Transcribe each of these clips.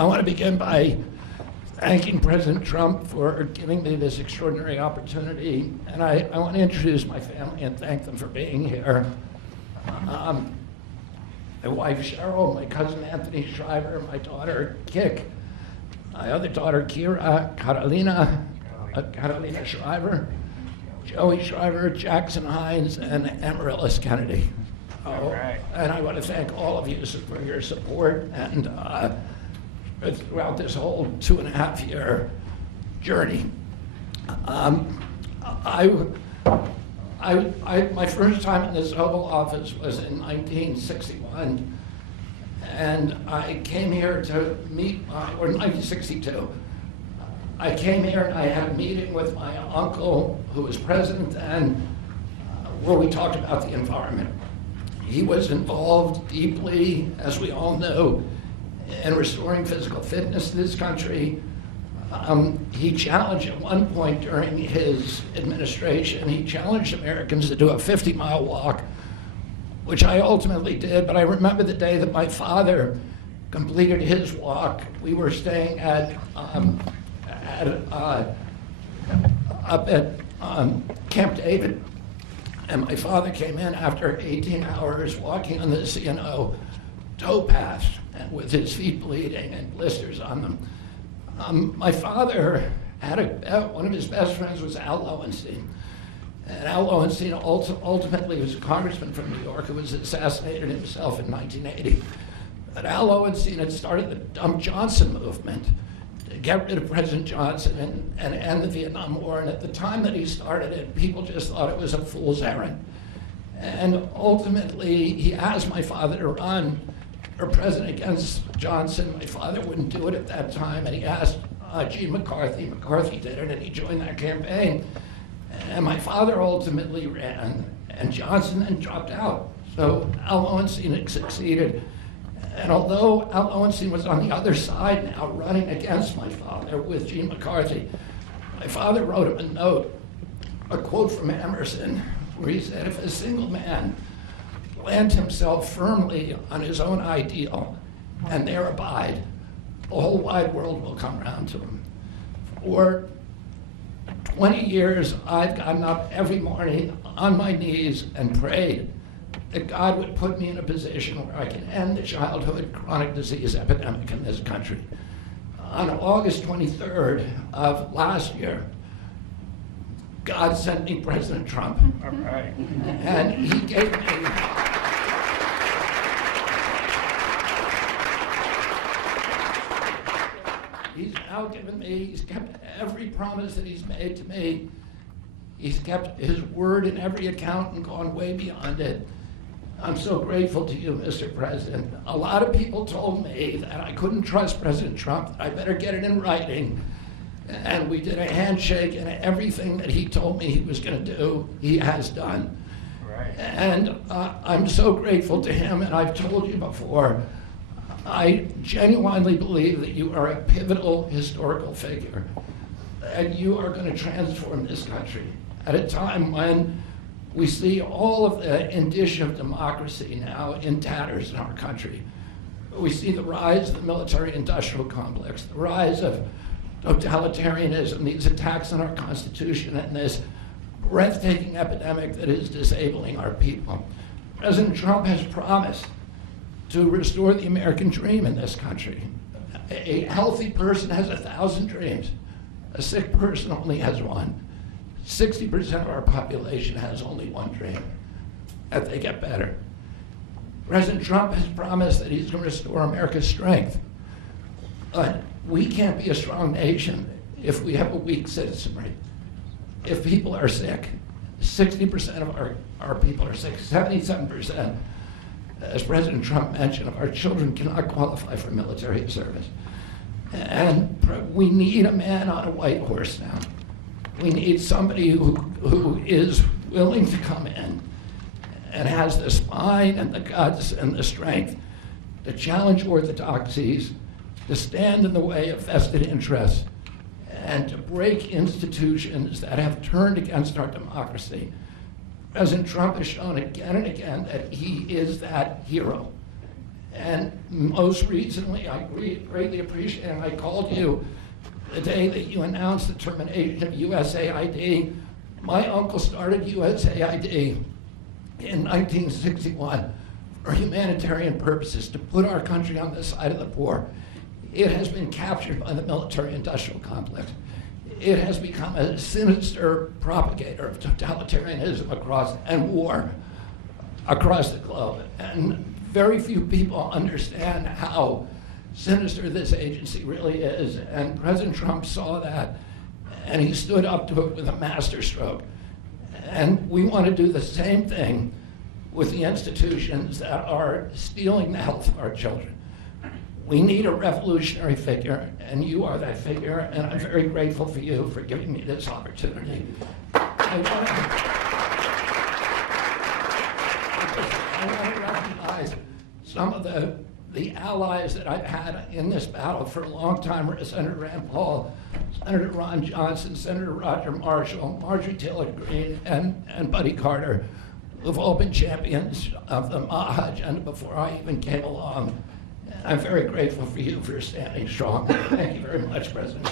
I want to begin by thanking President Trump for giving me this extraordinary opportunity. And I want to introduce my family and thank them for being here. My wife, Cheryl, my cousin, Anthony Shriver, my daughter, Kik, my other daughter, Kira, Carolina Shriver, Joey Shriver, Jackson Hines, and Amaryllis Kennedy. And I want to thank all of you for your support and throughout this whole 2.5-year journey. My first time in this Oval Office was in 1961, and I came here to meet, or 1962. I came here and I had a meeting with my uncle, who was president then, where we talked about the environment. He was involved deeply, as we all know, in restoring physical fitness to this country. He challenged at one point during his administration, he challenged Americans to do a 50-mile walk, which I ultimately did, but I remember the day that my father completed his walk. We were staying up at Camp David, and my father came in after 18 hours walking on the C&O towpath and with his feet bleeding and blisters on them. My father had one of his best friends was Al Lowenstein. And Al Lowenstein ultimately was a congressman from New York who was assassinated himself in 1980. But Al Lowenstein had started the Dump Johnson movement to get rid of President Johnson and end the Vietnam War. And at the time that he started it, people just thought it was a fool's errand. And ultimately, he asked my father to run for president against Johnson. My father wouldn't do it at that time, and he asked Gene McCarthy. McCarthy did it, and he joined that campaign. And my father ultimately ran, and Johnson then dropped out. So Al Lowenstein had succeeded. And although Al Lowenstein was on the other side now, running against my father with Gene McCarthy, my father wrote him a note, a quote from Emerson, where he said, "If a single man plant himself firmly on his own ideal and there abide, the whole wide world will come around to him." For 20 years, I've gotten up every morning on my knees and prayed that God would put me in a position where I can end the childhood chronic disease epidemic in this country. On August 23rd of last year, God sent me President Trump. All right. And he gave me he's now given me, he's kept every promise that he's made to me. He's kept his word in every account and gone way beyond it. I'm so grateful to you, Mr. President. A lot of people told me that I couldn't trust President Trump, that I better get it in writing. And we did a handshake, and everything that he told me he was going to do, he has done. Right. And I'm so grateful to him, and I've told you before, I genuinely believe that you are a pivotal historical figure, and you are going to transform this country at a time when we see all of the indicia of democracy now in tatters in our country. We see the rise of the military-industrial complex, the rise of totalitarianism, these attacks on our Constitution, and this breathtaking epidemic that is disabling our people. President Trump has promised to restore the American dream in this country. A healthy person has 1,000 dreams. A sick person only has one. 60% of our population has only one dream, that they get better. President Trump has promised that he's going to restore America's strength. But we can't be a strong nation if we have a weak citizenry. If people are sick, 60% of our people are sick, 77%, as President Trump mentioned, of our children cannot qualify for military service. And we need a man on a white horse now. We need somebody who is willing to come in and has the spine and the guts and the strength to challenge orthodoxies, to stand in the way of vested interests, and to break institutions that have turned against our democracy. President Trump has shown again and again that he is that hero. And most recently, I greatly appreciate, and I called you the day that you announced the termination of USAID. My uncle started USAID in 1961 for humanitarian purposes, to put our country on the side of the poor. It has been captured by the military-industrial complex. It has become a sinister propagator of totalitarianism and war across the globe. And very few people understand how sinister this agency really is. And President Trump saw that, and he stood up to it with a masterstroke. And we want to do the same thing with the institutions that are stealing the health of our children. We need a revolutionary figure, and you are that figure, and I'm very grateful for you for giving me this opportunity. I want to recognize some of the allies that I've had in this battle for a long time: Senator Rand Paul, Senator Ron Johnson, Senator Roger Marshall, Marjorie Taylor Greene, and Buddy Carter, who've all been champions of the MAHA agenda before I even came along. And I'm very grateful for you for standing strong. Thank you very much, President.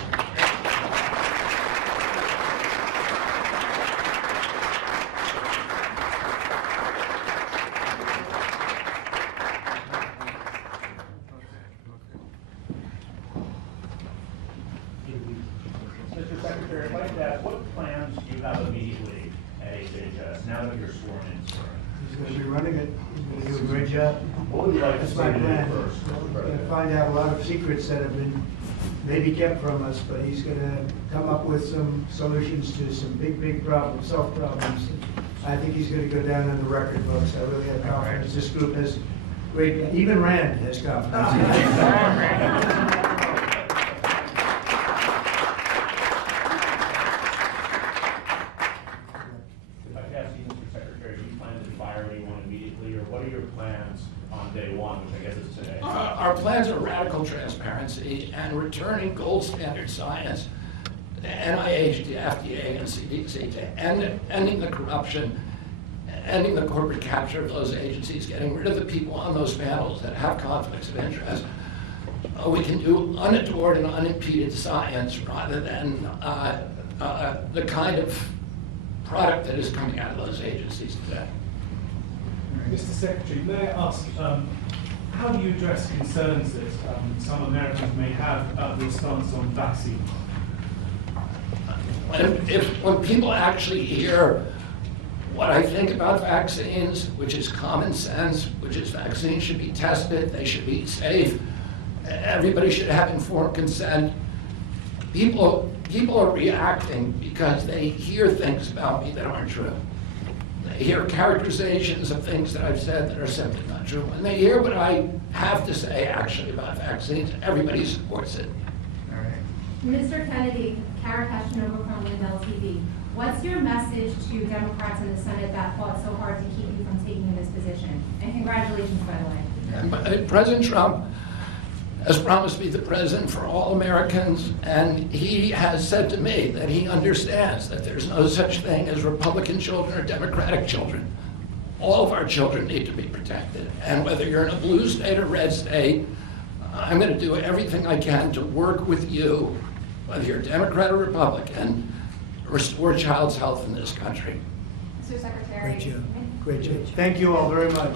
Mr. Secretary, I'd like to ask, what plans do you have immediately at HHS now that you're sworn in, sir? He's going to be running it. He's going to do a great job. What would you like to That's see my him do plan. first? We're going to find out a lot of secrets that have been maybe kept from us, but he's going to come up with some solutions to some big problems, self-problems. I think he's going to go down in the record books. I really have confidence. This group has great, even Rand has confidence. What are your plans on day one, which I guess is today? Our plans are radical transparency and returning gold standard science, the NIH, the FDA, and CDC, to ending the corruption, ending the corporate capture of those agencies, getting rid of the people on those panels that have conflicts of interest. We can do unadored and unimpeded science rather than the kind of product that is coming out of those agencies today. Mr. Secretary, may I ask, how do you address concerns that some Americans may have about the response on vaccines? When people actually hear what I think about vaccines, which is common sense, which is vaccines should be tested, they should be safe, everybody should have informed consent, people are reacting because they hear things about me that aren't true. They hear characterizations of things that I've said that are simply not true. When they hear what I have to say actually about vaccines, everybody supports it. All right. Mr. Kennedy, Kara Kashinova from Lindell TV. What's your message to Democrats in the Senate that fought so hard to keep you from taking this position? And congratulations, by the way. And President Trump has promised to be the president for all Americans, and he has said to me that he understands that there's no such thing as Republican children or Democratic children. All of our children need to be protected, and whether you're in a blue state or red state, I'm going to do everything I can to work with you, whether you're Democrat or Republican, to restore child's health in this country. Mr. Secretary. Great job. Great job. Thank you all very much.